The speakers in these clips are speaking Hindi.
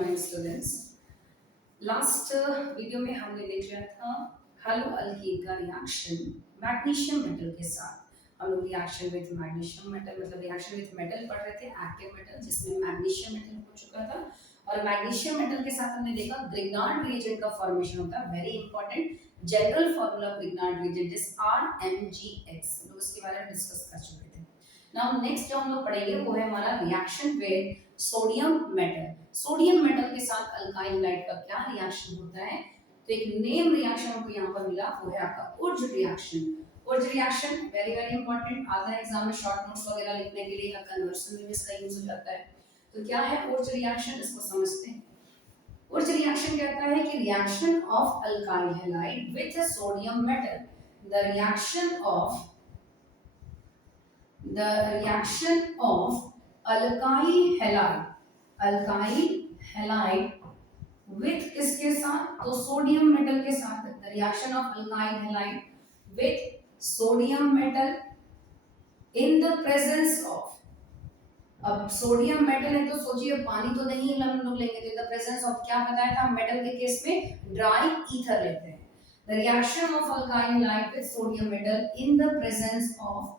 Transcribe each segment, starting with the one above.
Morning students. लास्ट वीडियो में हमने देख लिया था हेलो अल्कीन का रिएक्शन मैग्नीशियम मेटल के साथ। हम लोग रिएक्शन विद मैग्नीशियम मेटल मतलब रिएक्शन विद मेटल पढ़ रहे थे, एक्टिव मेटल जिसमें मैग्नीशियम मेटल हो चुका था। और मैग्नीशियम मेटल के साथ हमने देखा ग्रिग्नार्ड रिएजेंट का फॉर्मेशन होता है, very important general formula of Grignard reagent is RMgX। हम लोग इसके बारे में डिस्कस कर चुके थे। नाउ नेक्स्ट जो हम लोग पढ़ेंगे वो है हमारा reaction with sodium metal. Sodium metal के साथ अल्काइल लाइट का क्या रिएक्शन होता है? तो एक नेम रिएक्शन हमको यहाँ पर मिला, वो है आपका उर्ज रिएक्शन। उर्ज रिएक्शन वेरी वेरी इंपॉर्टेंट, आता है एग्जाम में शॉर्ट नोट्स वगैरह लिखने के लिए या कन्वर्शन में इसका यूज हो जाता है। तो क्या है उर्ज रिएक्शन, इसको समझते हैं। उर्ज रिएक्शन कहता है कि reaction of alkyl halide with sodium metal, the reaction of alkyl halide with किसके साथ? तो सोडियम मेटल के साथ। The reaction of alkyl halide with sodium metal in the presence of, अब सोडियम मेटल है तो सोचिए पानी तो नहीं हम लोग लेंगे, तो द प्रेजेंस ऑफ क्या बताया था मेटल के केस में ड्राई ईथर लेते हैं। The reaction of alkyl halide with sodium metal in the presence of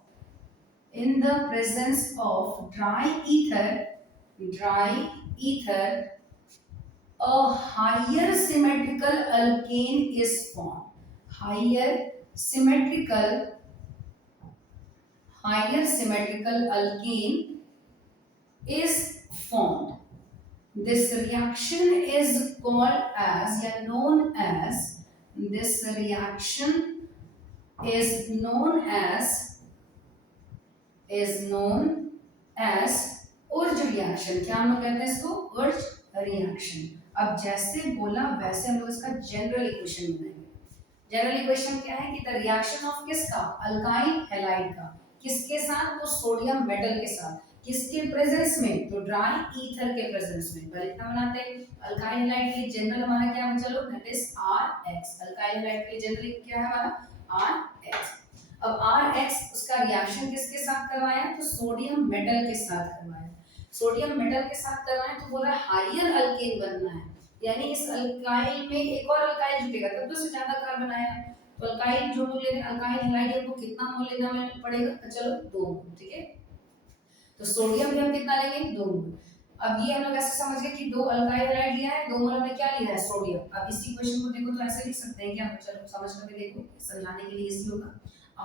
dry ether, a higher symmetrical alkane is formed. Higher symmetrical alkane is formed. This reaction is called as या known as, this reaction is known as Urja reaction. क्या हम लोग कहते हैं इसको? उर्ज रिएक्शन। अब जैसे बोला वैसे हम लोग इसका जनरल इक्वेशन बनाएंगे। जनरल इक्वेशन क्या है कि द रिएक्शन ऑफ किसका? अल्काइल हैलाइड का। किसके साथ? तो सोडियम मेटल के साथ। किसके प्रेजेंस में? तो ड्राई ईथर के प्रेजेंस में। पहले क्या बनाते हैं? अल्काइल हैलाइड के जनरल हमारा क्या है? चलो that is RX। Alkyl halide के जनरल क्या है हमारा? RX। अब RX उसका रिएक्शन किसके साथ करवाया? तो सोडियम मेटल के साथ करवाया। सोडियम मेटल के साथ करवाया तो बोला हायर अल्केन बनना है, यानी इस अल्काइल में एक और अल्काइल जुटेगा तब तो से ज्यादा कार्बन आया। तो अल्काइल जो मोल लेते हैं अल्काइल हैलाइड को कितना मोल लेना पड़ेगा? चलो 2 मोल, ठीक है। तो सोडियम भी हम कितना लेंगे? 2 मोल। अब ये हम लोग ऐसे समझ गए कि 2 अल्काइल हैलाइड लिया है, 2 मोल हमने क्या लिया है? सोडियम। अब इस इक्वेशन को देखो तो ऐसे लिख सकते हैं क्या? चलो समझ करके देखो, समझाने के लिए इजी होगा।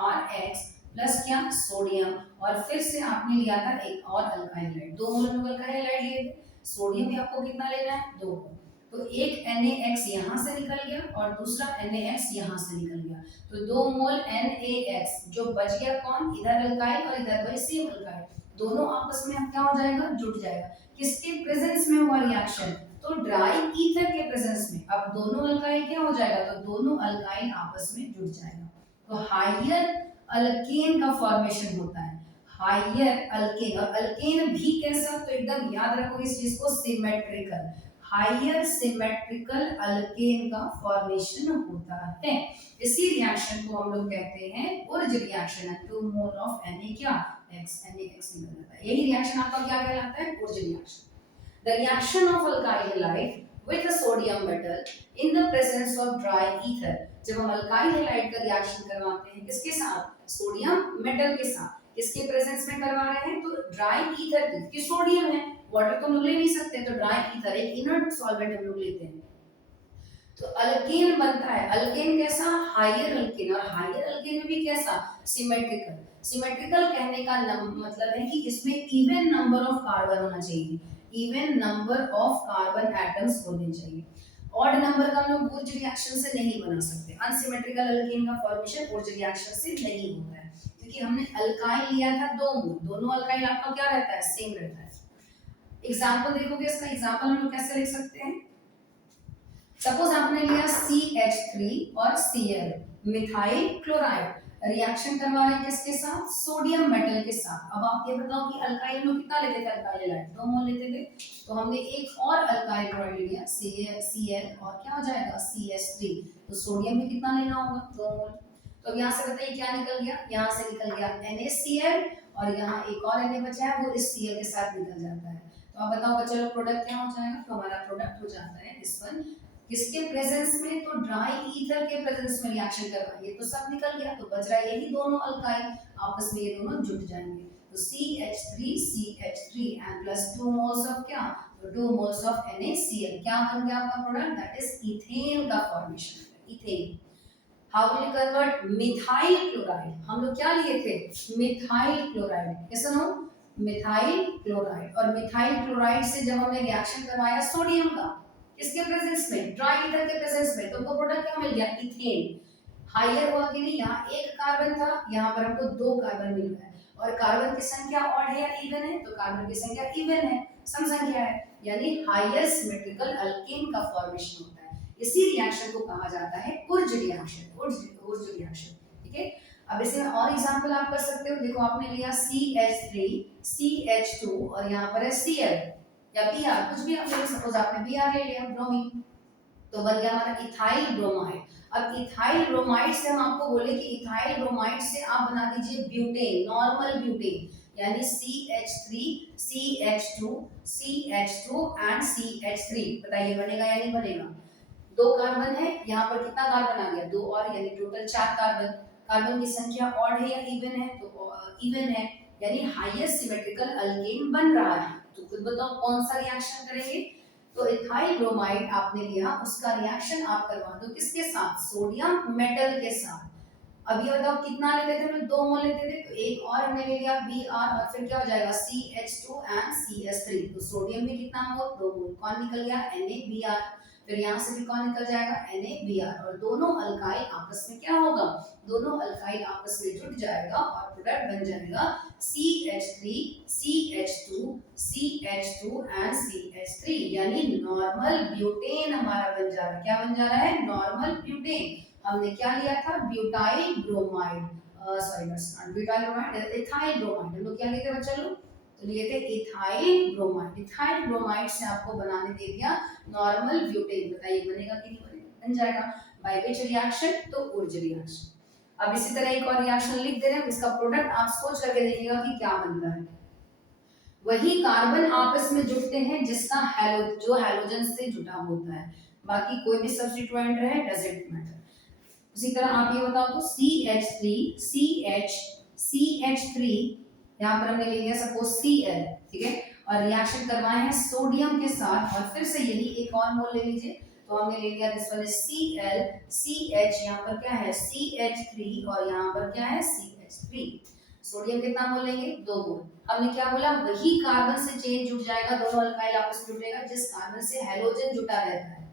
RX प्लस क्या? सोडियम, और फिर से आपने लिया था एक और अल्काइल हैलाइड। 2 मोल हम अल्काइल हैलाइड लिए थे, सोडियम भी आपको कितना लेना है? 2 मोल। तो एक NaX यहाँ से निकल गया और दूसरा NaX यहाँ से निकल गया, तो 2 मोल NaX जो बच गया कौन? इधर अल्काइल और इधर वही सेम अल्काइल, दोनों आपस में क्या हो जाएगा? जुड़ जाएगा। किसके प्रेजेंस में हुआ रिएक्शन? तो ड्राई ईथर के प्रेजेंस में। अब दोनों अल्काइल क्या हो जाएगा? तो दोनों अल्काइल आपस में जुड़ जाएगा, तो हायर अल्केन का फॉर्मेशन होता है। हायर अल्केन, और अल्केन भी कैसा? तो एकदम याद रखो इस चीज को, सिमेट्रिकल। हायर सिमेट्रिकल अल्केन का फॉर्मेशन होता है। इसी रिएक्शन को हम लोग कहते हैं उर्ज रिएक्शन। 2 मोल ऑफ Na क्या? X, NaX निकल जाता है। यही रिएक्शन आपका क्या कहलाता है? Wurtz reaction. The reaction of alkyl halide with a sodium metal in the presence of dry ether, जब हम अल्काइल हैलाइड का रिएक्शन करवाते हैं किसके साथ? सोडियम मेटल के साथ। किसके प्रेजेंस में करवा रहे हैं? तो ड्राई ईथर की। सोडियम है, वाटर तो हम लोग ले नहीं सकते, तो ड्राई ईथर एक इनर्ट सॉल्वेंट हम लोग लेते हैं, तो अल्केन बनता है। अल्केन कैसा? Higher alkane. और हायर अल्केन में भी कैसा? सिमेट्रिकल। सिमेट्रिकल कहने का मतलब है कि इसमें इवन नंबर ऑफ कार्बन होना चाहिए, even number of carbon atoms होने चाहिए। ऑड नंबर का हम लोग उर्ज रिएक्शन से नहीं बना सकते। अनसिमेट्रिकल अल्केन का फॉर्मेशन उर्ज रिएक्शन से नहीं होता है, क्योंकि हमने अल्काइल लिया था 2 मोल, दोनों अल्काइल आपका क्या रहता है? सेम रहता है। एग्जांपल देखोगे, इसका एग्जांपल हम लोग कैसे लिख सकते हैं? सपोज आपने लिया CH3 और Cl, मिथाइल क्लोराइड, रिएक्शन करवा रहे हैं किसके साथ? सोडियम मेटल के साथ। अब आप ये बताओ कि अल्काइल में कितना लेते थे? अल्काइल हैलाइड 2 मोल लेते थे, तो हमने एक और अल्काइल क्लोराइड लिया Cl और क्या हो जाएगा? CH3, तो सोडियम में कितना लेना होगा? 2 मोल। तो अब यहाँ से बताइए क्या निकल गया? यहाँ से निकल गया NaCl, और यहाँ एक और Na बचा है वो इस Cl के साथ निकल जाता है, तो तो आप बताओ बच्चा लोग प्रोडक्ट क्या हो जाएगा, तो हमारा प्रोडक्ट हो जाता है दिस वन, किसके प्रेजेंस में, तो ड्राई ईथर के प्रेजेंस में रिएक्शन करवाइए तो सब निकल गया, तो बच रहा है यही दोनों अल्काइल, आपस में ये दोनों जुट जाएंगे, तो CH3 and plus 2 moles of क्या, तो 2 मोल्स ऑफ NaCl, क्या बन गया आपका प्रोडक्ट, दैट इज इथेन का formation, ethane. How will convert methyl chloride, हम लोग क्या लिए थे, मिथाइल क्लोराइड, कैसे नो, मिथाइल क्लोराइड, और मिथाइल क्लोराइड से जब हमने रिएक्शन करवाया सोडियम का, किसके प्रेजेंस में, ड्राई ईथर के प्रेजेंस में, तो हमको प्रोडक्ट क्या मिल गया, इथेन। हायर हुआ कि नहीं, यहाँ एक कार्बन था, यहाँ पर हमको दो कार्बन मिल गया, और कार्बन की संख्या ऑड है या इवन है, तो कार्बन की संख्या इवन है, सम संख्या है, यानी हायर सिमेट्रिकल अल्केन का फॉर्मेशन होता है। इसी रिएक्शन को कहा जाता है उर्ज रिएक्शन, उर्ज रिएक्शन, ठीक है। अब इसमें और एग्जांपल आप कर सकते हो, देखो आपने लिया CH3 CH2 और यहाँ पर है Cl या Br, कुछ भी आप ले, सपोज आपने Br ले लिया, ब्रोमीन, तो बन गया हमारा इथाइल ब्रोमाइड। अब इथाइल ब्रोमाइड से हम आपको बोले कि इथाइल ब्रोमाइड से आप बना दीजिए ब्यूटेन, नॉर्मल ब्यूटेन, यानी CH3 CH2 CH2 and CH3, बताइए बनेगा या नहीं बनेगा, दो कार्बन है, यहाँ पर कितना कार्बन आ गया, दो और, यानी टोटल चार कार्बन, कार्बन की संख्या ऑड है या इवन है, तो इवन है, यानी हाईएस्ट सिमेट्रिकल अल्केन बन रहा है। तो खुद बताओ कौन सा रिएक्शन करेंगे, तो इथाइल ब्रोमाइड आपने लिया, उसका रिएक्शन आप करवा दो किसके साथ, सोडियम मेटल के साथ। अब ये बताओ कितना लेते थे, हम 2 मोल लेते थे, तो एक और हमने ले लिया Br, और फिर क्या हो जाएगा CH2 एंड CH3, तो सोडियम में कितना मोल, 2 मोल, कौन निकल गया, NaBr, फिर यहाँ से भी कौन निकल जाएगा, NaBr, और दोनों अल्काइल आपस में क्या होगा, दोनों अल्काइल आपस में जुट जाएगा और प्रोडक्ट बन जाएगा CH3 CH2 CH2 and CH3, यानी नॉर्मल ब्यूटेन हमारा बन जा रहा है, क्या बन जा रहा है, नॉर्मल ब्यूटेन। हमने क्या लिया था, butyl bromide, sorry not butyl bromide, ethyl bromide, हम लोग क्या लिए थे बच्चा लोग, तो लिए थे इथाइल ब्रोमाइड, इथाइल ब्रोमाइड से आपको बनाने दे दिया नॉर्मल ब्यूटेन, बताइए बनेगा कि नहीं बनेगा, बन जाएगा, बाय विच रिएक्शन, तो उर्ज रिएक्शन। अब इसी तरह एक और रिएक्शन लिख दे रहे हैं, इसका प्रोडक्ट आप सोच करके देखिएगा कि क्या बनता है। वही कार्बन आपस में जुड़ते हैं जिसका जो हैलोजन से जुटा होता है, बाकी कोई भी सब्स्टिट्यूएंट रहे डजंट मैटर। उसी तरह आप ये बताओ तो CH3 यहाँ पर हमने ले लिया सपोज Cl, ठीक है, और रिएक्शन करवाए हैं सोडियम के साथ, और फिर से यही एक और मोल ले लीजिए, तो हमने ले लिया this one is Cl CH, यहाँ पर क्या है CH3 और यहाँ पर क्या है CH3, सोडियम कितना मोल लेंगे, 2 मोल। हमने क्या बोला, वही कार्बन से चेन जुट जाएगा, दोनों अल्काइल आपस में जुटेगा जिस कार्बन से हैलोजन जुटा रहता है,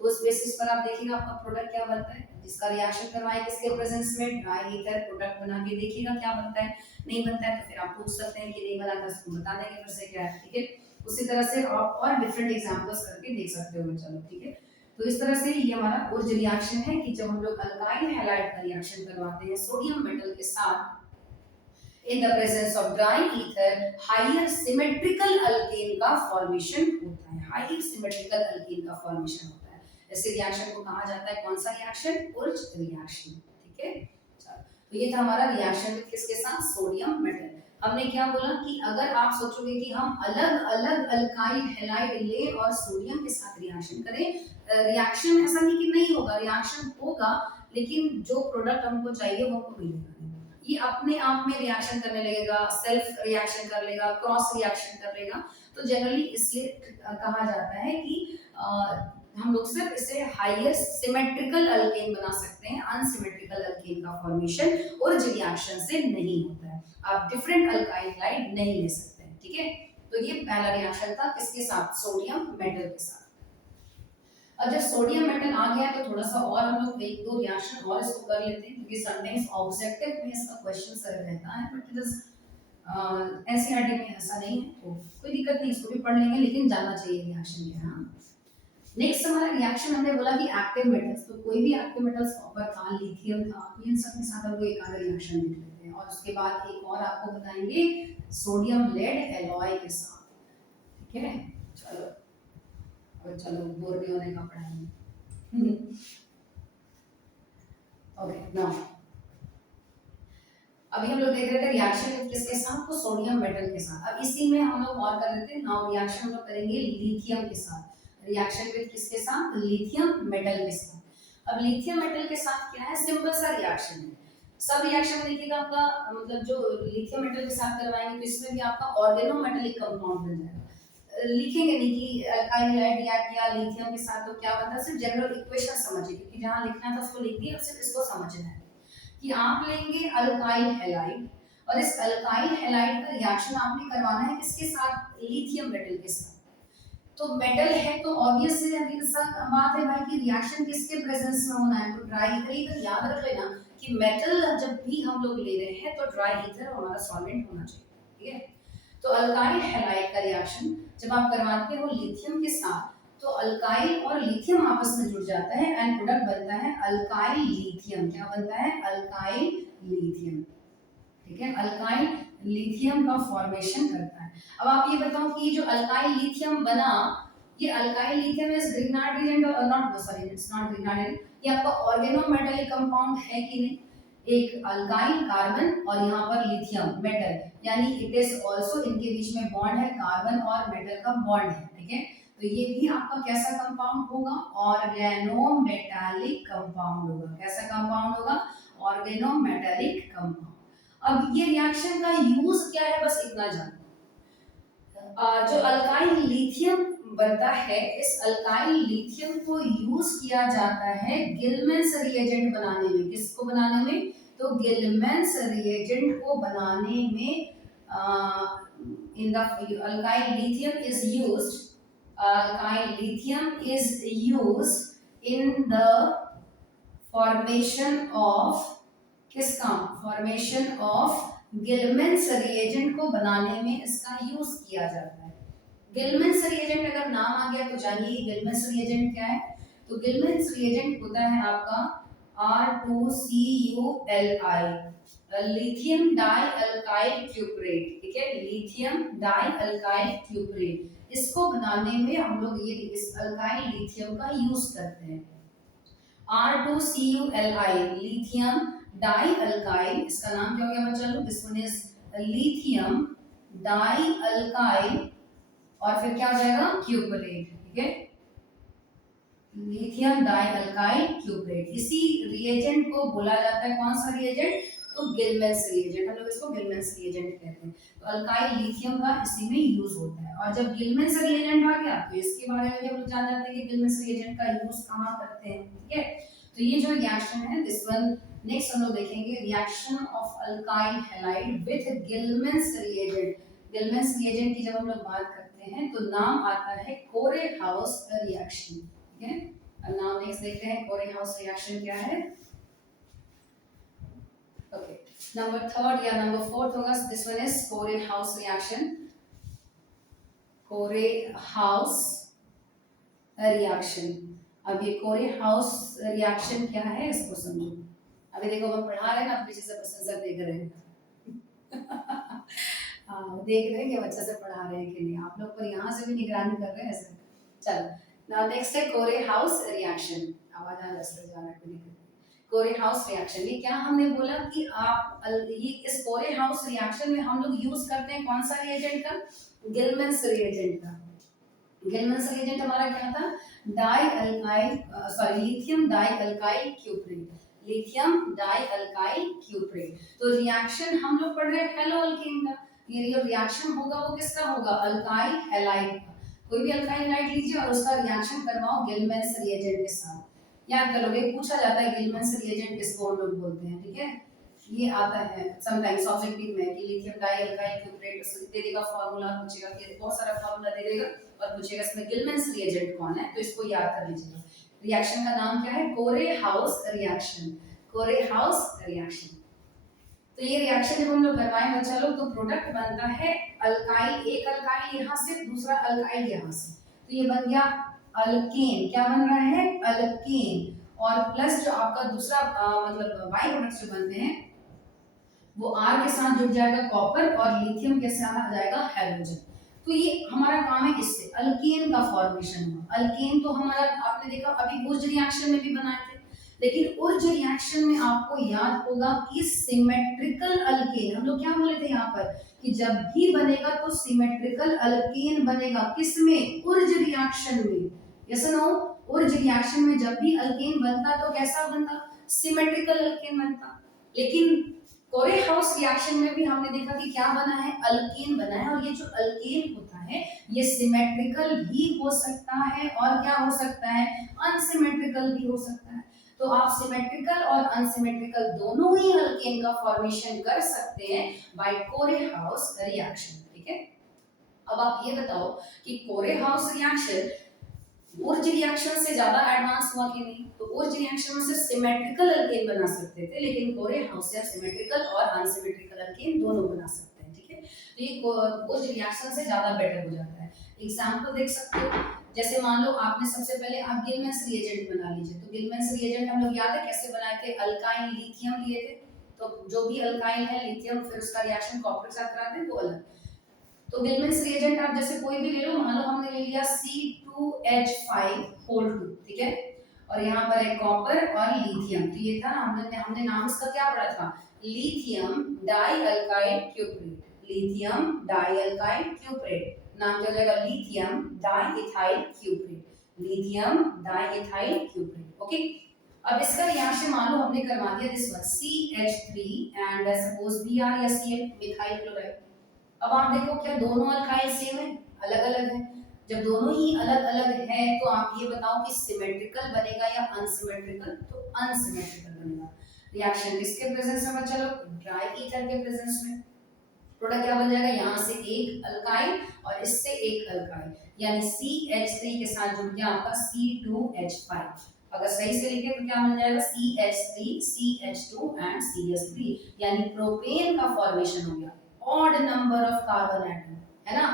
तो उस बेसिस पर आप देखिएगा आपका प्रोडक्ट क्या बनता है, जिसका रिएक्शन करवाए किसके प्रेजेंस में, ड्राई ईथर, प्रोडक्ट बना के देखिएगा क्या बनता है, नहीं बनता है तो फिर आप पूछ सकते हैं कि नहीं बना था, उसको बता देंगे फिर से क्या है, ठीक है। उसी तरह से आप और डिफरेंट एग्जांपल्स करके देख सकते हो बच्चा लोग, ठीक है। तो इस तरह से ये हमारा उर्ज रिएक्शन है कि जब हम लोग अल्काइल हैलाइड का रिएक्शन करवाते हैं सोडियम मेटल के साथ in the presence of dry ether, higher symmetrical alkane का formation होता है, higher symmetrical alkane का formation होता है। ऐसे रिएक्शन को कहा जाता है कौन सा रिएक्शन, उर्ज रिएक्शन, ठीक है। चलो, तो ये था हमारा रिएक्शन विद किसके साथ, सोडियम मेटल। हमने क्या बोला कि अगर आप सोचोगे कि हम अलग अलग अल्काइल हैलाइड ले और सोडियम के साथ रिएक्शन करें, रिएक्शन ऐसा नहीं कि नहीं होगा, रिएक्शन होगा, लेकिन जो प्रोडक्ट हमको चाहिए वो हमको मिलेगा, ये अपने आप में रिएक्शन करने लगेगा, सेल्फ रिएक्शन कर लेगा, क्रॉस रिएक्शन कर लेगा, तो जनरली इसलिए कहा जाता है कि हम लोग सिर्फ इसे हाईएस्ट सिमेट्रिकल अल्केन बना सकते हैं, अनसिमेट्रिकल अल्केन का फॉर्मेशन उर्ज रिएक्शन से नहीं होता है, आप डिफरेंट अल्काइल हैलाइड नहीं ले सकते हैं, ठीक है। तो ये पहला रिएक्शन था किसके साथ, सोडियम मेटल के साथ। अब जब सोडियम मेटल आ गया तो थोड़ा सा और हम लोग एक दो रिएक्शन और इसको कर लेते हैं, क्योंकि समटाइम्स ऑब्जेक्टिव में इसका क्वेश्चन सर रहता है, बट इट इज एनसीईआरटी में ऐसा नहीं है, तो कोई दिक्कत नहीं, इसको भी पढ़ लेंगे, लेकिन जानना चाहिए रिएक्शन क्या है। नेक्स्ट हमारा रिएक्शन हमने बोला कि एक्टिव मेटल्स, तो कोई भी एक्टिव मेटल्स कॉपर था, लिथियम था, इन सब के साथ हम लोग एक आधा रिएक्शन देख लेते हैं, और उसके बाद एक और आपको बताएंगे सोडियम लेड एलॉय के साथ, ठीक है। चलो अब चलो बोर नहीं होने का पढ़ाई। ओके नाउ अभी हम लोग देख रहे थे रिएक्शन विद किसके साथ, तो सोडियम मेटल के साथ। अब इसी में हम लोग और कर लेते हैं, नाउ रिएक्शन हम लोग करेंगे लिथियम के साथ। रिएक्शन विद किसके साथ, लिथियम मेटल के साथ। अब लिथियम मेटल के साथ क्या है, सिंपल सा रिएक्शन है। सब रिएक्शन देखिएगा आपका, मतलब जो लिथियम मेटल के साथ करवाएंगे तो इसमें भी आपका ऑर्गेनोमेटेलिक कंपाउंड बन जाएगा। लिखेंगे नहीं कि अल्काइल हैलाइड या क्या लिथियम के साथ तो क्या बनता है, सिर्फ जनरल इक्वेशन समझिए, क्योंकि जहां लिखना था उसको लिख दिया, सिर्फ इसको समझना है कि आप लेंगे अल्काइल हैलाइड, और इस अल्काइल हैलाइड का रिएक्शन आपने करवाना है किसके साथ, लिथियम मेटल के साथ। तो मेटल है तो ऑब्वियस सा बात है भाई कि रिएक्शन किसके प्रेजेंस में होना है, तो ड्राई ईथर। इधर याद रख लेना कि मेटल जब भी हम लोग ले रहे हैं तो ड्राई ईथर हमारा सॉल्वेंट होना चाहिए, ठीक है। तो अल्काइल हैलाइड का रिएक्शन जब आप करवाते हो लिथियम के साथ, तो अल्काइल और लिथियम आपस में जुड़ जाता है एंड प्रोडक्ट बनता है अल्काइल लिथियम। क्या बनता है, अल्काइल लिथियम, ठीक है। अल्काइल लिथियम का फॉर्मेशन करता है। अब आप ये बताओ कि ये जो अल्काइल लिथियम बना, ये alkyl lithium is Grignard agent और not, sorry it's not Grignard agent, ये आपका ऑर्गेनोमेटेलिक कंपाउंड है कि नहीं। एक अल्काइल कार्बन और यहाँ पर लिथियम मेटल, यानी इट इज आल्सो, इनके बीच में बॉन्ड है, कार्बन और मेटल का बॉन्ड है, ठीक है। तो ये भी आपका कैसा कंपाउंड होगा, ऑर्गेनोमेटेलिक कंपाउंड होगा। कैसा कंपाउंड होगा, ऑर्गेनोमेटेलिक कंपाउंड। अब ये रिएक्शन का यूज क्या है, बस इतना जानो। जो अल्काइल लिथियम बनता है, इस अल्काइल लिथियम को यूज किया जाता है गिलमेंस रिएजेंट बनाने में। किसको बनाने में, तो गिलमेंस रिएजेंट को बनाने में in the alkyl lithium is used, alkyl lithium is used in the formation of, किसका, फॉर्मेशन ऑफ गिलमेंस रिएजेंट को बनाने में इसका यूज किया जाता है। गिलमेंस रिएजेंट अगर नाम आ गया तो जानिए गिलमेंस रिएजेंट क्या है। तो गिलमेंस रिएजेंट होता है आपका R2CuLi, लिथियम डाई अल्काइल क्यूपरेट, ठीक है, लिथियम डाई अल्काइल क्यूपरेट। इसको बनाने में हम लोग ये इस अल्काइल लिथियम का यूज करते हैं। R2CuLi, लिथियम डाई अल्काइल, इसका नाम क्या हो गया बच्चा लोग, this one is lithium di alkyl, और फिर क्या हो जाएगा, क्यूपरेट, ठीक है, लिथियम डाई अल्काइल क्यूपरेट। इसी रिएजेंट को बोला जाता है, कौन सा रिएजेंट, तो गिलमेंस रिएजेंट, हम लोग इसको गिलमेंस रिएजेंट कहते हैं। तो अल्काइल लिथियम का इसी में यूज होता है। और जब गिलमेंस रिएजेंट आ गया तो इसके बारे में भी हम लोग जान जाते हैं कि गिलमेंस रिएजेंट का यूज कहाँ करते हैं, ठीक है। तो ये जो रिएक्शन है, दिस वन नेक्स्ट हम लोग देखेंगे, reaction of alkyl halide with Gilman's reagent. Gilman's reagent की जब हम लोग बात करते हैं तो नाम आता है कोरेहाउस रिएक्शन, ठीक है। अब नाम नेक्स्ट देखते हैं कोरेहाउस रिएक्शन क्या है। ओके, नंबर थर्ड या नंबर फोर्थ होगा, this one is Corey House reaction. Corey House reaction, अब ये कोरेहाउस रिएक्शन क्या है इसको समझो। अभी देखो हम पढ़ा रहे हैं ना, आप पीछे से सर देख रहे हैं हाँ देख रहे हैं कि अच्छे से पढ़ा रहे हैं कि नहीं, आप लोग पर यहाँ से भी निगरानी कर रहे हैं सर। चलो, नाउ नेक्स्ट है कोरेहाउस रिएक्शन। आवाज आ रहा है, कोरेहाउस रिएक्शन, ये क्या हमने बोला कि आप ये इस कोरेहाउस रिएक्शन में हम लोग यूज करते हैं कौन सा रिएजेंट का, गिलमेंस रिएजेंट का। गिलमेंस रिएजेंट हमारा क्या था, di alkyl, sorry lithium di alkyl cuprate, lithium di alkyl cuprate. तो रिएक्शन हम लोग पढ़ रहे हैं हेलो अल्केन का, ये जो रिएक्शन होगा वो किसका होगा, अल्काइल हैलाइड का। कोई भी अल्काइल हैलाइड लीजिए और उसका रिएक्शन करवाओ गिलमेंस रिएजेंट के साथ। याद कर लोगे, पूछा जाता है गिलमेंस रिएजेंट किसको हम लोग बोलते हैं, ठीक है। ये आता है समटाइम्स ऑब्जेक्टिव में कि लिथियम डाई अल्काइल क्यूपरेट, दे देगा फार्मूला, पूछेगा कि बहुत सारा फार्मूला दे देगा और पूछेगा इसमें गिलमेंस रिएजेंट कौन है, तो इसको याद कर लीजिएगा। रिएक्शन का नाम क्या है, कोरेहाउस रिएक्शन, कोरेहाउस रिएक्शन। तो ये रिएक्शन जब हम लोग करवाएं बच्चा लोग तो प्रोडक्ट बनता है अल्काइल, एक अल्काइल यहाँ से दूसरा अल्काइल यहाँ से, तो ये बन गया अल्केन। क्या बन रहा है, अल्केन, और प्लस जो आपका दूसरा मतलब बाई प्रोडक्ट्स जो बनते हैं वो आर के साथ जुड़ जाएगा कॉपर, और लिथियम के साथ आ जाएगा हाइड्रोजन। तो ये हमारा काम है, इससे अल्केन का फॉर्मेशन हुआ। अल्केन तो हमारा आपने देखा अभी बूस्ट रिएक्शन में भी बनाए थे लेकिन उर्ज रिएक्शन में आपको याद होगा कि सिमेट्रिकल अल्केन, हम लोग क्या बोले थे यहाँ पर कि जब भी बनेगा तो सिमेट्रिकल अल्केन बनेगा, किसमें? उर्ज रिएक्शन में। Yes no? उर्ज रिएक्शन में जब भी अल्केन बनता तो कैसा बनता? सिमेट्रिकल अल्केन बनता। लेकिन कोरे हाउस रिएक्शन में भी हमने देखा कि क्या बना है? अल्केन बना है। और ये जो अल्केन होता है ये सिमेट्रिकल भी हो सकता है और क्या हो सकता है? अनसिमेट्रिकल भी हो सकता है। तो आप सिमेट्रिकल और अनसिमेट्रिकल दोनों ही अल्केन का फॉर्मेशन कर सकते हैं बाय कोरे हाउस रिएक्शन। ठीक है, अब आप ये बताओ कि कोरे हाउस रिएक्शन उर्ज रिएक्शन से ज्यादा एडवांस हुआ कि नहीं? तो उर्ज रिएक्शन में सिर्फ सिमेट्रिकल अल्केन बना सकते थे, लेकिन कोरे हाउस से आप सिमेट्रिकल और अनसिमेट्रिकल अल्केन दोनों बना सकते हैं। ठीक है, तो ये उर्ज रिएक्शन से ज्यादा बेटर हो जाता है। एग्जांपल देख सकते हो, जैसे मान लो आपने सबसे पहले आप गिलमेंस रिएजेंट बना लीजिए। तो गिलमेंस रिएजेंट हम लोग याद है कैसे बनाए थे? अल्काइल लिथियम लिए थे, तो जो भी अल्काइल है लिथियम, फिर उसका रिएक्शन कॉपर के साथ कराते हैं वो अलग। तो गिलमेंस रिएजेंट आप जैसे कोई भी ले लो, मान लो हमने ले लिया C2H5 होल 2, ठीक है, और यहाँ पर है कॉपर और लिथियम। तो ये था हमने नाम इसका क्या पढ़ा था? Lithium di alkyl cuprate. Lithium di alkyl cuprate नाम क्या हो जाएगा? Lithium di ethyl cuprate. Lithium di ethyl cuprate. Okay, अब इसका रिएक्शन मान लो हमने करवा दिया this one CH3 and suppose Br या Cl मिथाइल क्लोराइड। अब आप देखो क्या दोनों अल्काइल सेम है? अलग अलग है। जब दोनों ही अलग अलग है तो आप ये बताओ कि सिमेट्रिकल बनेगा या अनसिमेट्रिकल? तो अनसिमेट्रिकल बनेगा। रिएक्शन किसके प्रेजेंस में बच्चा लोग? ड्राई ईथर के प्रेजेंस में। प्रोडक्ट क्या बन जाएगा? यहाँ से एक अल्काइल और इससे एक अल्काइल, यानी CH3 के साथ जुड़ गया आपका C2H5। अगर सही से लिखे तो क्या बन जाएगा? CH3 CH2 एंड CH3, यानी प्रोपेन का फॉर्मेशन हो गया। Odd number of carbon atom, है ना?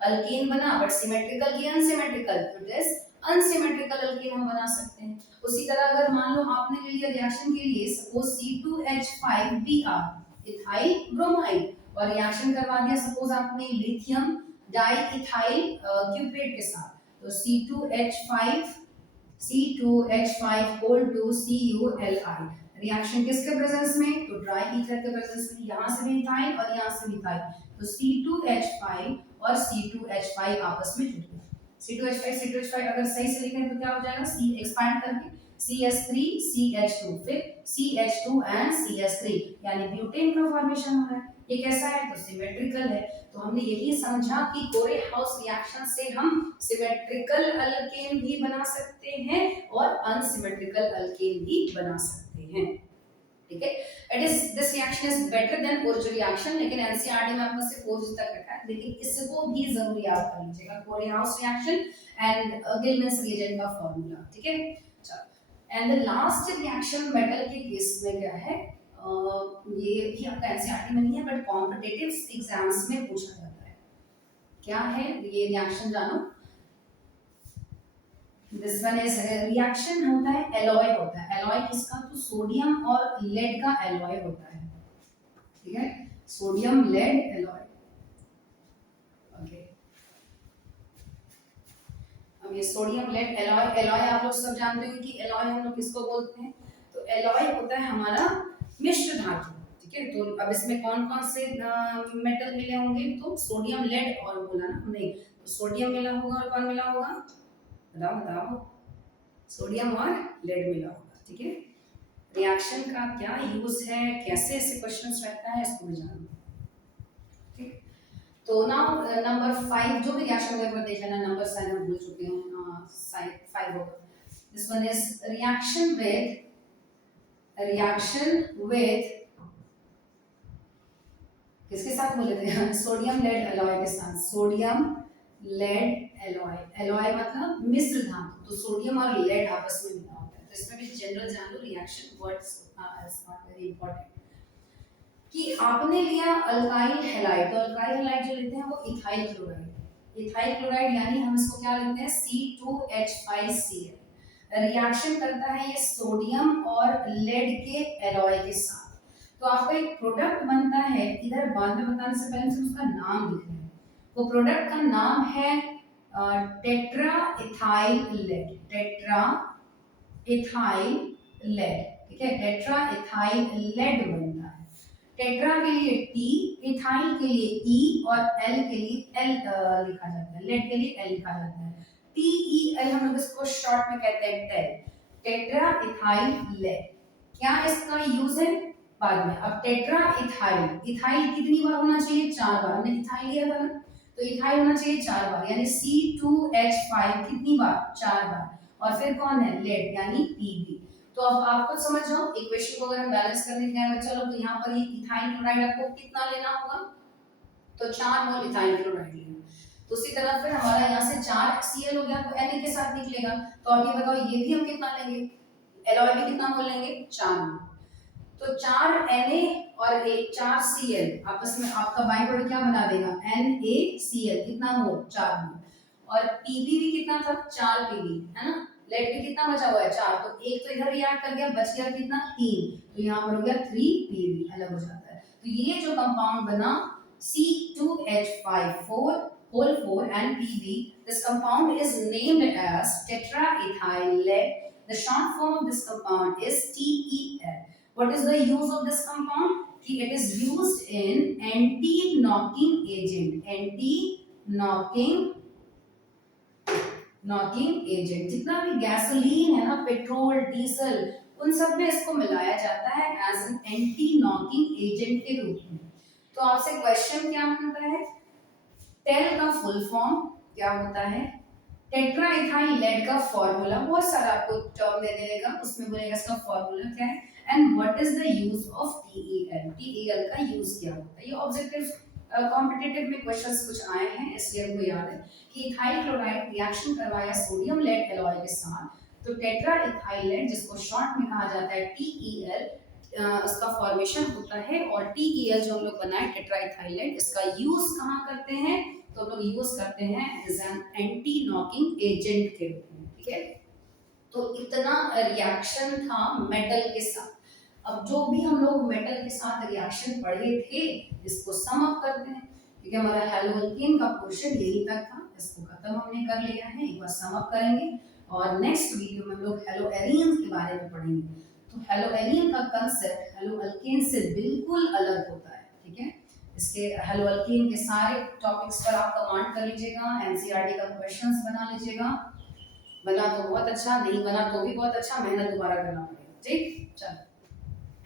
अल्केन बना बट सिमेट्रिकल की अनसिमेट्रिकल, तो इट इज अनसिमेट्रिकल अल्केन हम बना सकते हैं। उसी तरह अगर मान लो आपने ले लिया रिएक्शन के लिए सपोज C2H5Br इथाइल ब्रोमाइड, और रिएक्शन करवा दिया सपोज आपने लिथियम डाई इथाइल क्यूप्रेट के साथ, तो C2H5 होल 2 CuLi। रिएक्शन किसके प्रेजेंस में? तो ड्राई ईथर के प्रेजेंस में। यहाँ से भी इथाइल और यहाँ से भी इथाइल, तो C2H5 और C2H5 आपस में जुड़ गया। C2H5 अगर सही से लिखें तो क्या हो जाएगा? C एक्सपैंड करके CH3 CH2, फिर CH2 एंड CH3, यानी ब्यूटेन का फॉर्मेशन हो रहा है। ये कैसा है? तो सिमेट्रिकल है। तो हमने यही समझा कि कोरे हाउस रिएक्शन से हम सिमेट्रिकल अल्केन भी बना सकते हैं और अनसिमेट्रिकल अल्केन भी बना सकते हैं। ठीक है, it is this reaction is better than Urja reaction, लेकिन एनसीईआरटी में आपको सिर्फ उर्ज तक रखा है, लेकिन इसको भी जरूर याद कर लीजिएगा, Corey House reaction and Gilman's reagent का फार्मूला। ठीक है, चलो and the last reaction metal के केस में क्या है? ये भी आपका एनसीईआरटी में नहीं है बट कॉम्पिटिटिव एग्जाम्स में पूछा जाता है। क्या है ये रिएक्शन? जानो, दिस वन इज रिएक्शन होता है, एलॉय होता है। एलॉय किसका? तो सोडियम और लेड का एलॉय होता है। ठीक है, सोडियम लेड एलॉय। ओके, अब ये सोडियम लेड एलॉय, एलॉय आप लोग सब जानते हो कि एलॉय हम लोग किसको बोलते हैं? तो एलॉय होता है हमारा मिश्र धातु। ठीक है, तो अब इसमें कौन कौन से मेटल मिले होंगे? तो सोडियम लेड और बोला ना हमने, तो सोडियम मिला होगा और कौन मिला होगा? बताओ बताओ, सोडियम और लेड मिला होगा। ठीक है, रिएक्शन का क्या यूज है, कैसे ऐसे क्वेश्चंस रहता है, इसको भी जानना। ठीक, तो नाउ नंबर 5 जो भी रिएक्शन पेपर देख लेना, नंबर 7 हम भूल चुके हैं, 5 होगा। This one is reaction with किसके साथ बोले थे? सोडियम लेड एलॉय के साथ। सोडियम लेड एलॉय, एलॉय मतलब मिश्र धातु, तो सोडियम और लेड आपस में मिला होता है। तो इसमें भी जनरल जान लो, reaction words is not very important. कि आपने लिया अल्काइल हैलाइड, तो अल्काइल हैलाइड जो लेते हैं वो इथाइल क्लोराइड। इथाइल क्लोराइड यानी हम इसको क्या लिखते हैं? C2H5Cl। रिएक्शन करता है ये सोडियम और लेड के एलॉय के साथ, तो आपका एक प्रोडक्ट बनता है। इधर बाद में बताने से पहले उसका नाम लिख रहे हैं। वो प्रोडक्ट का नाम है tetra ethyl lead. Tetra ethyl lead, ठीक है, टेट्रा इथाइल लेड बनता है। टेट्रा के लिए टी, इथाइल के लिए ई और एल के लिए एल लिखा जाता है, लेड के लिए एल लिखा जाता है। टी ई एल हम लोग इसको शॉर्ट में कहते हैं टेल, टेट्रा इथाइल लेड। क्या इसका यूज है बाद में। अब टेट्रा इथाइल, इथाइल कितनी बार होना चाहिए, 4 बार, हमने इथाइल लिया था ना, तो इथाइल होना चाहिए 4 बार, यानी C2H5 कितनी बार, 4 बार, और फिर कौन है, लेड यानी Pb। तो अब आप खुद समझ जाओ, इक्वेशन को अगर हम बैलेंस करने के लिए चलो, तो यहाँ पर ये इथाइल क्लोराइड आपको कितना लेना होगा, तो 4 मोल इथाइल क्लोराइड लेना। तो उसी तरह फिर हमारा यहाँ से 4 Cl हो गया, तो Na के साथ निकलेगा। तो अब ये बताओ, ये भी हम कितना लेंगे, एलॉय भी कितना मोल लेंगे, 4 मोल। तो 4 Na और 4 Cl आपस में आपका बाई प्रोडक्ट क्या बना देगा, NaCl, कितना मोल, 4 मोल। और Pb भी कितना था, 4 Pb, है ना। लेड भी कितना बचा हुआ है, 4, तो एक तो इधर रिएक्ट कर गया, बच गया कितना, 3, तो यहाँ पर हो गया 3 Pb, अलग हो जाता है। तो ये जो कंपाउंड बना C2H5 whole 4 and Pb, this compound is named as tetraethyl lead. The short form of this compound is TEL. What is the use of this compound? It is used in anti-knocking agent. Anti-knocking agent. जितना भी गैसोलीन है ना, पेट्रोल, डीजल, उन सब में इसको मिलाया जाता है एज एन एंटी-नॉकिंग एजेंट के रूप में। तो आपसे क्वेश्चन क्या बनता है, टेल का फुल फॉर्म क्या होता है, टेट्राइथाइल लेड का फॉर्मूला, बहुत सारा आपको टर्म दे देगा, उसमें बोलेगा इसका फॉर्मूला क्या है, and what is the use of TEL, TEL का यूज क्या होता है। ये ऑब्जेक्टिव कॉम्पिटिटिव में क्वेश्चंस कुछ आए हैं, इसलिए हमको याद है कि इथाइल क्लोराइड रिएक्शन करवाया सोडियम लेड एलॉय के साथ, तो टेट्राइथाइल लेड, जिसको शॉर्ट में कहा जाता है टीईएल, उसका फॉर्मेशन होता है। और टीईएल जो हम लोग बनाए टेट्राइथाइल लेड, इसका यूज कहाँ करते हैं, तो हम लोग यूज करते हैं as an anti knocking agent के रूप में, ठीक है। तो इतना रिएक्शन था मेटल के साथ। अब जो भी हम लोग मेटल के साथ रिएक्शन पढ़े थे, इसको सम अप करते हैं, क्योंकि हमारा हेलोअल्केन का पोर्शन यही तक था, इसको खत्म हमने कर लिया है, एक बार सम अप करेंगे और नेक्स्ट वीडियो में हम लोग हेलोएरियंस के बारे में पढ़ेंगे। तो हेलोएरियन का कांसेप्ट हेलोअल्केन से बिल्कुल अलग होता है, ठीक है। इसके हेलोअल्केन के सारे टॉपिक्स पर आप कमांड कर लीजिएगा, एनसीईआरटी का क्वेश्चंस बना लीजिएगा, बना तो बहुत अच्छा, नहीं बना तो भी बहुत अच्छा, मेहनत दोबारा करना पड़ेगा, ठीक। चलो,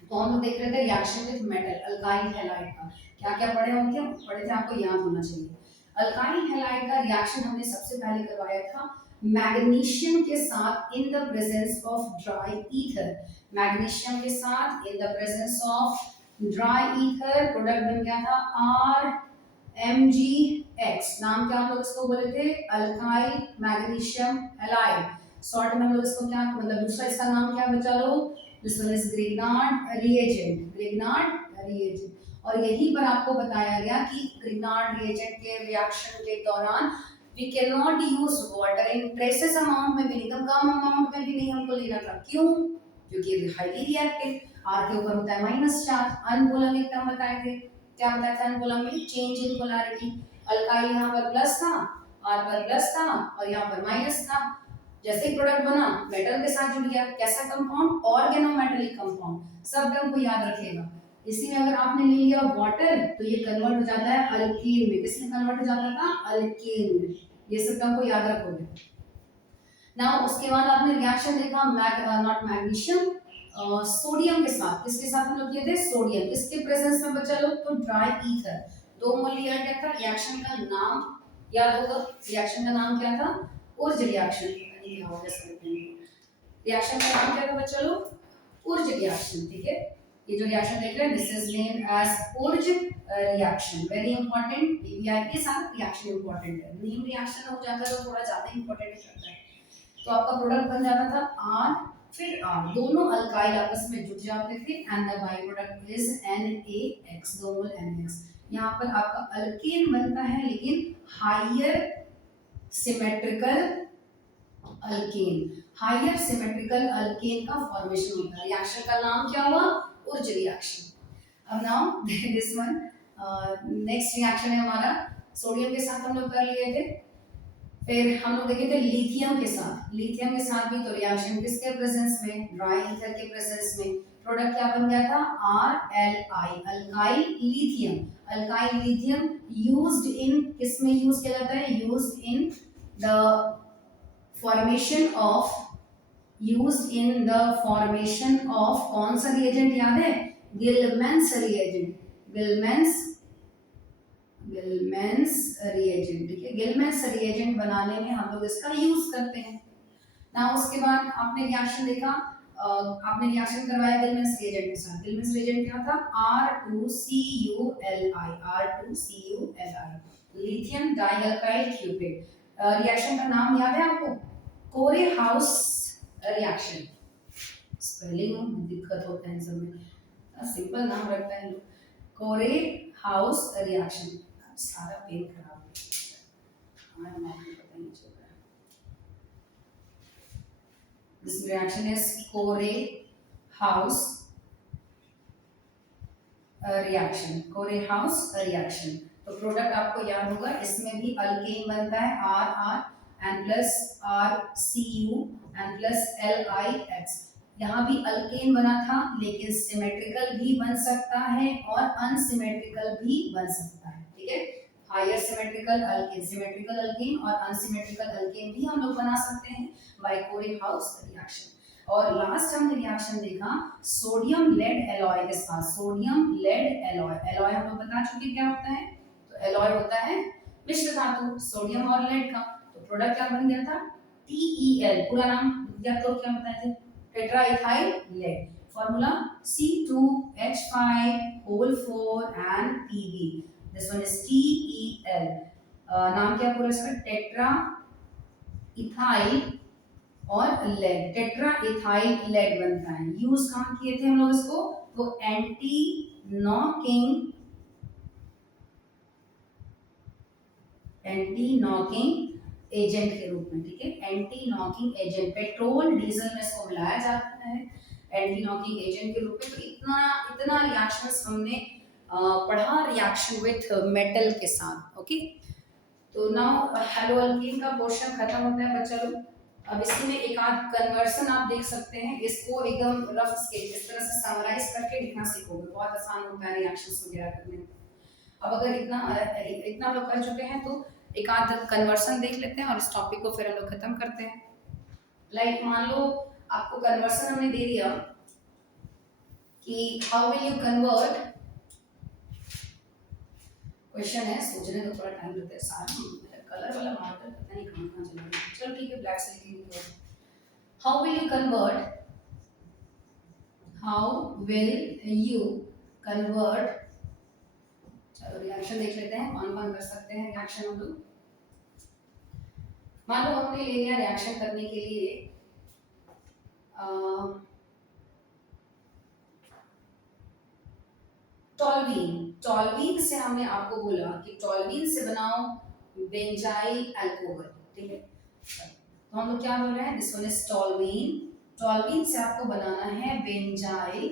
तो हम लोग देख रहे थे reaction with metal, alkyl halide का क्या क्या पढ़े होंगे, पढ़े थे, आपको याद होना चाहिए। अल्काइल हैलाइड का रिएक्शन हमने सबसे पहले करवाया था मैग्नीशियम के साथ इन the presence of dry ether, magnesium के साथ इन the presence of dry ether, product बन गया था RMgX, नाम क्या हम लोग इसको बोले थे, अल्काइल मैग्नीशियम हैलाइड। शॉर्ट में हम लोग इसको क्या, मतलब दूसरा इसका नाम क्या बचा लो, this one is Grignard reagent, Grignard reagent. और यहीं पर आपको बताया गया कि ग्रिग्नार्ड रिएजेंट के रिएक्शन के दौरान we can not use water in traces amount में भी, एकदम कम अमाउंट में भी नहीं हमको लेना था, क्यों, क्योंकि हाईली रिएक्टिव, आर के ऊपर होता है माइनस चार्ज, अनपोलर एकदम बताए थे, क्या बताया था अनपोलर में, चेंज इन पोलैरिटी, अल्काइल यहाँ पर प्लस था, आर पर प्लस था और यहाँ पर माइनस था। जैसे ही प्रोडक्ट बना, मेटल के साथ जुड़ गया, कैसा कंपाउंड, ऑर्गेनोमेटेलिक कंपाउंड, सब टर्म को याद रखिएगा। इसी में अगर आपने ले लिया वाटर, तो ये कन्वर्ट हो जाता है अल्कीन में, किसमें कन्वर्ट हो जाता था, अल्कीन में, ये सब टर्म को याद रखोगे। नाउ उसके बाद आपने रिएक्शन देखा नॉट मैग्नीशियम, सोडियम के साथ, किसके साथ हम लोग किए थे, सोडियम, किसके प्रेजेंस में बचा लोग, तो ड्राई ईथर, 2 मोल लिया गया था। रिएक्शन का नाम याद होगा, रिएक्शन का नाम क्या था, उर्ज रिएक्शन, रिएक्शन का नाम क्या था बच्चा लोग, उर्ज रिएक्शन, ठीक है। ये जो रिएक्शन देख रहे हैं, this is named as Wurtz reaction, very important, PVI के साथ रिएक्शन इंपॉर्टेंट है, नेम रिएक्शन हो जाता है तो थोड़ा ज्यादा इंपॉर्टेंट हो जाता है। तो आपका प्रोडक्ट बन जाता था आर फिर आर, दोनों अल्काइल आपस में जुड़ जाते थे, and the by product is NaX, 2 mole NaX। यहाँ पर आपका अल्केन बनता है, लेकिन higher symmetrical alkane, higher symmetrical alkane का फॉर्मेशन होता है। रिएक्शन का नाम क्या हुआ, उर्ज रिएक्शन। अब now this one next reaction है हमारा, सोडियम के साथ हम लोग कर लिए थे, फिर हम लोग देखे थे लिथियम के साथ, लिथियम के साथ भी तो रिएक्शन किसके प्रेजेंस में, ड्राई ईथर के प्रेजेंस में प्रोडक्ट क्या बन गया था, RLI, alkyl lithium. Alkyl lithium used in, किस में यूज किया जाता है, used in the formation of, used in the formation of कौन सा रिएजेंट याद है, गिलमेंस रिएजेंट, गिलमेंस, गिलमेंस रिएजेंट, ठीक है, गिलमेंस रिएजेंट बनाने में हम लोग इसका यूज करते हैं ना। उसके बाद आपने रिएक्शन देखा, आपने रिएक्शन करवाया गिलमेंस रिएजेंट के साथ, गिलमेंस रिएजेंट क्या था, R2CuLi, R2CuLi, लिथियम डाइअल्काइल क्यूपेट। रिएक्शन का नाम याद है आपको, कोरे हाउस रिएक्शन, स्पेलिंग में दिक्कत होता है इन सब में, सिंपल नाम रखता है लोग, कोरे हाउस रिएक्शन। सारा पेन खराब हो गया, हमारा नाम भी पता नहीं चल रहा है। दिस रिएक्शन इज कोरे हाउस रिएक्शन, कोरे हाउस रिएक्शन। तो प्रोडक्ट आपको याद होगा, इसमें भी अल्केन बनता है, RR and plus RCU and plus LIX। यहाँ भी अल्केन बना था, लेकिन सिमेट्रिकल भी बन सकता है और अनसिमेट्रिकल भी बन सकता है, ठीक है। Higher symmetrical alkane, symmetrical alkane और अनसिमेट्रिकल अल्केन भी हम लोग बना सकते हैं बाय कोरे हाउस रिएक्शन। और लास्ट हमने रिएक्शन देखा सोडियम लेड एलॉय के साथ, सोडियम लेड एलॉय, एलॉय हम लोग बता चुके क्या होता है, तो एलॉय होता है मिश्र धातु सोडियम और लेड का। तो प्रोडक्ट क्या बन गया था, TEL, पूरा नाम या तो क्या बताए थे, tetra ethyl lead, formula C2H5 whole 4 and Pb, this one is TEL। नाम क्या पूरा इसका, टेट्रा इथाइल और लेड, टेट्रा इथाइल लेड बनता है। यूज कहाँ किए थे हम लोग इसको, तो anti knocking, anti knocking agent के रूप में, ठीक है, anti knocking agent, petrol diesel में इसको मिलाया जाता है एंटी नॉकिंग एजेंट के रूप में। तो इतना इतना रिएक्शंस हमने पढ़ा रिएक्शन विथ मेटल के साथ, ओके। तो नाउ हेलो अल्कीन का पोर्शन खत्म होता है बच्चा लोग। अब इसमें एक आध कन्वर्सन आप देख सकते हैं, इसको एकदम रफ स्केच इस तरह से समराइज करके लिखना सीखोगे, बहुत आसान होता है रिएक्शंस वगैरह करने में। अब अगर इतना लोग कर चुके हैं तो एक आध कन्वर्सन देख लेते हैं और इस टॉपिक को फिर हम लोग खत्म करते हैं। लाइक मान लो आपको कन्वर्सन हमने दे दिया कि how will you convert, question है, सोचने में थोड़ा टाइम लगता है, सारा कलर वाला मार्कर पता नहीं कहाँ चला गया, चलो ठीक है ब्लैक से लिखेंगे। How will you convert, how will you convert, चलो रिएक्शन देख लेते हैं कौन कौन कर सकते हैं रिएक्शन हम लोग। मान लो हमने ले लिया रिएक्शन करने के लिए टॉल्वीन, टॉल्वीन से हमने आपको बोला कि टॉल्वीन से बनाओ बेंजाइल अल्कोहल, ठीक है। तो हम लोग क्या बोल रहे हैं, दिस वन इज टॉल्वीन, टॉल्वीन से आपको बनाना है बेंजाइल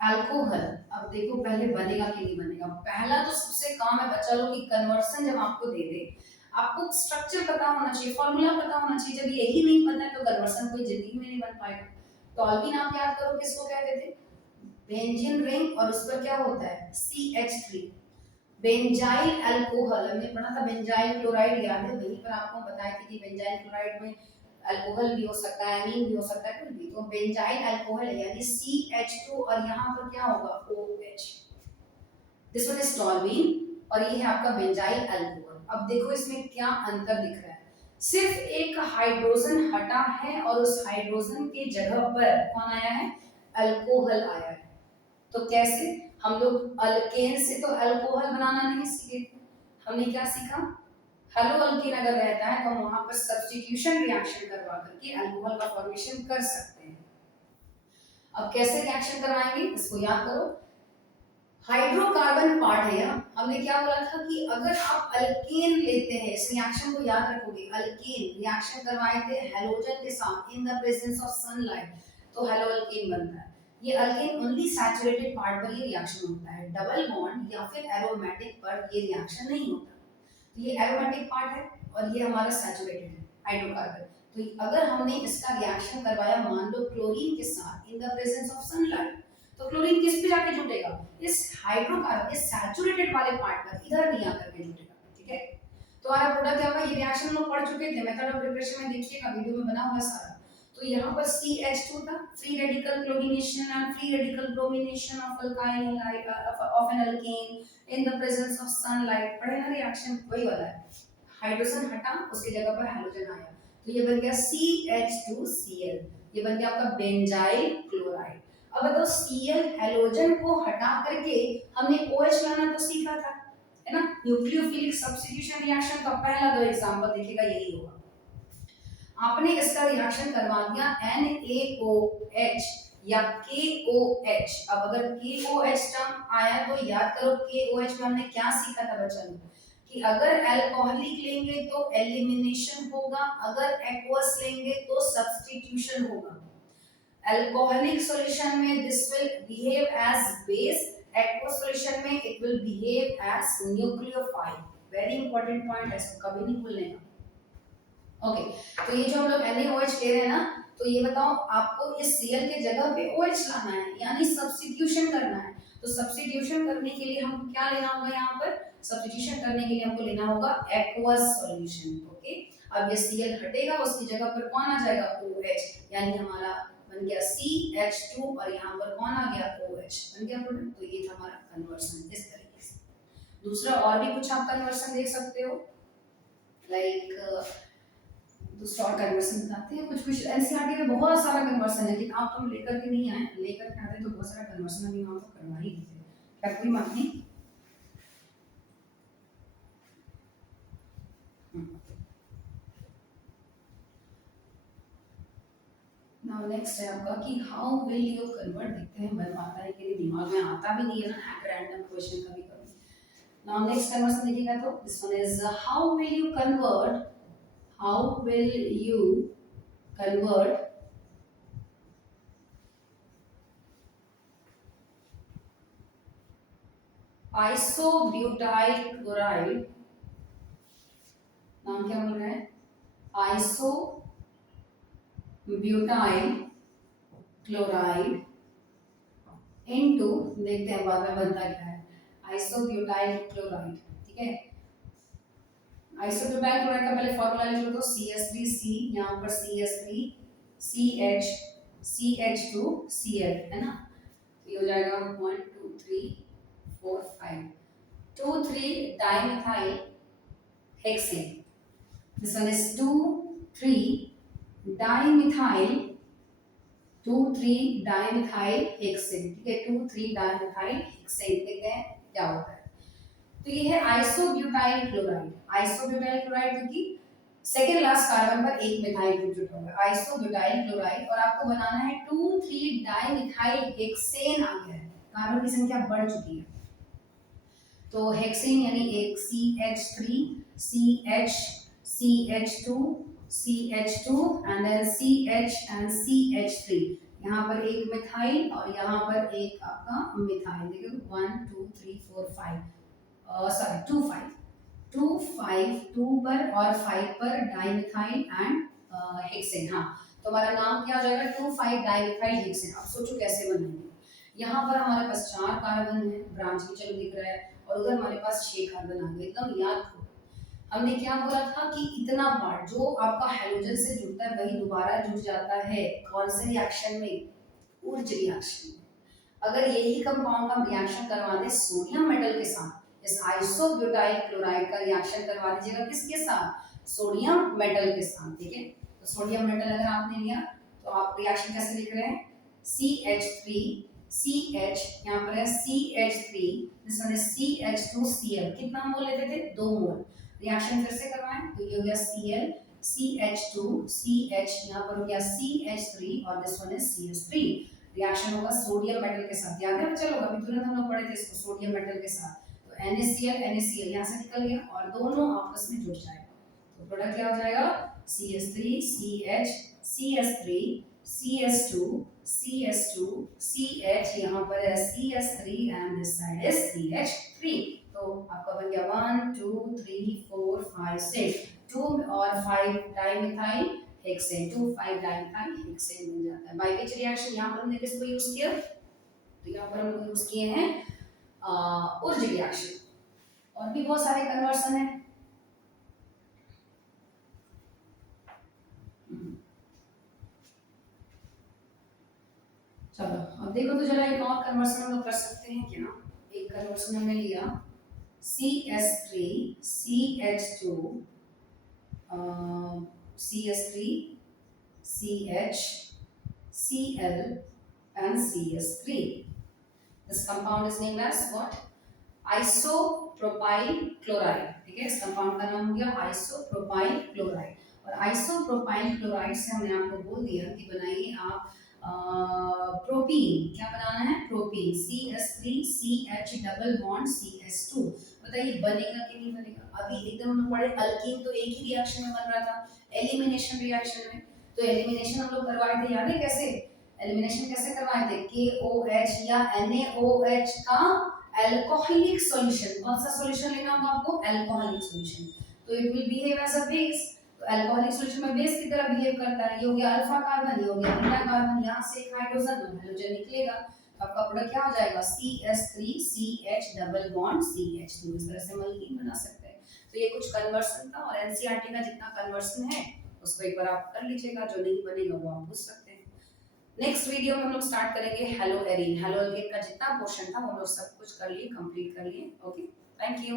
अल्कोहल। अब देखो पहले बनेगा कि नहीं बनेगा, पहला तो सबसे काम है बच्चा लोग की कन्वर्सन जब आपको दे दे, आपको स्ट्रक्चर पता होना चाहिए, फॉर्मूला पता होना चाहिए। जब यही नहीं पता है तो कन्वर्सन कोई जिंदगी में नहीं बन पाएगा। टॉल्वीन आप याद करो किसको कहते थे, बेंजीन रिंग और उस पर क्या होता है CH3, बेंजाइल अल्कोहल हमने पढ़ा था, बेंजाइल क्लोराइड याद है, वहीं पर आपको बताया थी कि बेंजाइल क्लोराइड में अल्कोहल भी हो सकता है, अमीन भी हो सकता है, कुछ भी। तो बेंजाइल अल्कोहल यानी CH2 और यहाँ पर क्या होगा OH, दिस वन इज टॉल्वीन और ये है आपका बेंजाइल अल्कोहल। अब देखो इसमें क्या अंतर दिख रहा है, सिर्फ एक हाइड्रोजन हटा है और उस हाइड्रोजन के जगह पर कौन आया है, अल्कोहल आया है। तो कैसे, हम लोग अल्केन से तो अल्कोहल बनाना नहीं सीखे, हमने क्या सीखा, हेलो अल्केन अगर रहता है तो हम वहां पर सब्स्टिट्यूशन रिएक्शन करवा करके अल्कोहल का फॉर्मेशन कर सकते हैं। अब कैसे रिएक्शन करवाएंगे इसको याद करो, हाइड्रोकार्बन पार्ट है यहाँ, हमने क्या बोला था कि अगर आप अल्केन लेते हैं, इस रिएक्शन को याद रखोगे, अल्केन रिएक्शन करवाए थे हैलोजन के साथ इन द प्रेजेंस ऑफ सनलाइट, तो हेलो अल्केन बनता है। ये अल्केन ओनली सैचुरेटेड पार्ट पर ये रिएक्शन होता है, डबल बॉन्ड या फिर एरोमेटिक पर ये रिएक्शन नहीं होता। तो ये एरोमेटिक पार्ट है, और ये हमारा सैचुरेटेड है हाइड्रोकार्बन। तो अगर हमने इसका रिएक्शन करवाया मान लो क्लोरीन के साथ इन द प्रेजेंस ऑफ सनलाइट, तो क्लोरीन किस पे जाके जुटेगा, इस हाइड्रोकार्बन इस सैचुरेटेड वाले पार्ट पर, इधर नहीं आकर के जुटेगा। ठीक है, तो हमारा प्रोडक्ट क्या होगा, ये रिएक्शन हम लोग पढ़ चुके थे, मेथड ऑफ प्रिपरेशन में देखिएगा, वीडियो में बना हुआ है सारा। तो यहाँ पर CH2 था, free radical chlorination and free radical bromination of alkyl halide of an alkane in the presence of sunlight. पढ़े ना रिएक्शन वही वाला है, हाइड्रोजन हटा उसकी जगह पर हाइड्रोजन आया, तो ये बन गया CH2Cl, ये बन गया आपका बेंजाइल क्लोराइड। अब बताओ Cl हैलोजन को हटा करके हमने OH लाना तो सीखा था, है ना, न्यूक्लियोफिलिक सब्स्टिट्यूशन रिएक्शन का पहला दो एग्जांपल देखिएगा यही होगा। आपने इसका रिएक्शन करवा दिया NaOH या KOH। अब अगर KOH टर्म आया तो याद करो KOH में हमने क्या सीखा था बच्चों कि अगर अल्कोहलिक लेंगे तो एलिमिनेशन होगा, अगर एक्वस लेंगे तो सब्स्टिट्यूशन होगा। अल्कोहलिक सॉल्यूशन में this will behave as base, aqueous solution में it will behave as nucleophile. Very important point है, इसको कभी नहीं भूलने का। ओके, तो ये जो हम लोग NaOH ले रहे हैं ना, तो ये बताओ आपको इस Cl के जगह पे OH लाना है, यानी सब्स्टिट्यूशन करना है। तो सब्स्टिट्यूशन करने के लिए हमको क्या लेना होगा, यहाँ पर सब्स्टिट्यूशन करने के लिए हमको लेना होगा एक्वस सॉल्यूशन। ओके, अब ये Cl हटेगा, उसकी जगह पर कौन आ जाएगा, OH, यानी हमारा बन गया CH2 और यहाँ पर कौन आ गया, OH बन गया प्रोडक्ट। तो ये था हमारा कन्वर्सन इस तरीके से। दूसरा और भी कुछ आप कन्वर्सन देख सकते हो, लाइक दूसरा और कन्वर्सन बताते हैं कुछ एनसीईआरटी में बहुत सारा कन्वर्सन है, लेकिन आप तुम लेकर के नहीं आए, लेकर के आते तो बहुत सारा कन्वर्सन अभी हम आपको करवा ही देते, क्या कोई बात नहीं। नाउ नेक्स्ट है आपका कि हाउ विल यू कन्वर्ट, देखते हैं बन पाता है कि नहीं, दिमाग में आता भी नहीं है ना रैंडम क्वेश्चन कभी कभी। नाउ नेक्स्ट कन्वर्सन देखिएगा तो this one is how will you convert, how will you convert isobutyl chloride, नाम क्या बोल रहे हैं, isobutyl chloride into, देखते हैं बाद में बनता क्या है, isobutyl chloride। ठीक है, आइसोब्यूटाइल क्लोराइड का पहले फॉर्मूला लिख लो, तो CH3C, यहाँ पर CH3 CH CH2Cl है ना, ये हो जाएगा 1 2 3 4 5 2 3 dimethyl hexane, this one is 2 3 dimethyl 2 3 dimethyl hexane. ठीक है, 2 3 डाइमिथाइल हेक्सेन, देखते हैं क्या होता है। तो ये है आइसोब्यूटाइल क्लोराइड, आइसोब्यूटाइल क्लोराइड क्योंकि सेकेंड लास्ट कार्बन पर एक मिथाइल ग्रुप जुड़ा हुआ है, आइसोब्यूटाइल क्लोराइड, और आपको बनाना है 2 3 डाइमिथाइल हेक्सेन आ गया है, कार्बन की संख्या बढ़ चुकी है। तो हेक्सेन यानी एक CH3 CH CH2 CH2 and then CH and CH3, यहाँ पर एक मिथाइल और यहाँ पर एक आपका मिथाइल, देखो 1 2 3 4 5 सॉरी 2 5 2 पर और 5 पर डाइमिथाइल एंड हेक्सेन। हाँ, तो हमारा नाम क्या हो जाएगा, 2 5 डाइमिथाइल हेक्सेन। अब सोचो कैसे बनाएंगे, यहाँ पर हमारे पास 4 कार्बन है, ब्रांच भी चलो दिख रहा है, और उधर हमारे पास 6 कार्बन आ गए। एकदम याद करो हमने क्या बोला था कि इतना पार्ट जो आपका हाइड्रोजन से जुड़ता है वही दोबारा जुड़ जाता है कौन से रिएक्शन में, ऊर्ज रिएक्शन में। अगर यही कंपाउंड हम रिएक्शन करवा दें सोडियम मेटल के साथ, इस आइसोब्यूटाइल क्लोराइड का रिएक्शन करवा दीजिएगा किसके साथ, सोडियम मेटल के साथ। ठीक है, तो सोडियम मेटल अगर आपने लिया तो आप रिएक्शन कैसे लिख रहे हैं, CH3 CH, यहाँ पर है CH3, this one is CH2Cl, कितना मोल लेते थे, 2 मोल। रिएक्शन फिर से करवाएं तो ये हो गया Cl CH2 CH, यहाँ पर हो गया CH3 और this one is CH3। Reaction होगा सोडियम मेटल के साथ, याद है चलो अभी तुरंत हम लोग पढ़े थे इसको, सोडियम मेटल के साथ। तो NaCl यहाँ से निकल गया और दोनों आपस में जुड़ जाएगा, तो प्रोडक्ट क्या हो जाएगा, CH3 CH CH3 CH2 CH2 CH, यहाँ पर है CH3 and this side is CH3। तो आपका बन गया 1 2 3 4 5 6 2 और 5 डाइमिथाइल हेक्सेन, 2 5 डाइमिथाइल हेक्सेन बन जाता है। बाय विच रिएक्शन यहाँ पर हमने किसको यूज किया, तो यहाँ पर हम यूज किए हैं उर्ज रिएक्शन। और भी बहुत सारे कन्वर्सन है। चलो अब देखो तो जरा एक और कन्वर्सन हम लोग कर सकते हैं क्या। एक कन्वर्सन हमने लिया CS3 CH2 CS3 CH Cl and CS3. This compound is named as what? Isopropyl chloride। ठीक है, इस कंपाउंड का नाम हो गया आइसोप्रोपाइल क्लोराइड। और आइसोप्रोपाइल क्लोराइड से हमने आपको बोल दिया कि बनाइए आप प्रोपीन। क्या बनाना है, propene CH3CH double bond CH2। बताइए बनेगा कि नहीं बनेगा। अभी एकदम हम लोग पढ़े अल्कीन तो एक ही रिएक्शन में बन रहा था, एलिमिनेशन रिएक्शन में। तो एलिमिनेशन हम लोग करवाए थे, याद है कैसे एलिमिनेशन कैसे करवाए थे, KOH या NaOH का अल्कोहलिक सॉल्यूशन। कौन सा सॉल्यूशन लेना होगा आपको, अल्कोहलिक सॉल्यूशन। तो it will behave as a base. तो अल्कोहलिक सॉल्यूशन में बेस की तरह बिहेव करता है। ये हो गया अल्फा कार्बन, ये हो गया बीटा कार्बन, यहां से एक हाइड्रोजन हाइड्रोजन निकलेगा, तो आपका प्रोडक्ट क्या हो जाएगा CS3CH डबल बॉन्ड CH2। इस तरह से हम अल्कीन बना सकते हैं। तो ये कुछ कन्वर्सन था, और एनसीईआरटी का जितना कन्वर्सन है उसको एक बार आप कर लीजिएगा, जो नहीं बनेगा वो आप पूछ सकते हैं। नेक्स्ट वीडियो में हम लोग स्टार्ट करेंगे हेलो एरीन। हेलो एरीन का जितना पोर्शन था वो हम लोग सब कुछ कर लिए, कंप्लीट कर लिए। Okay, thank you.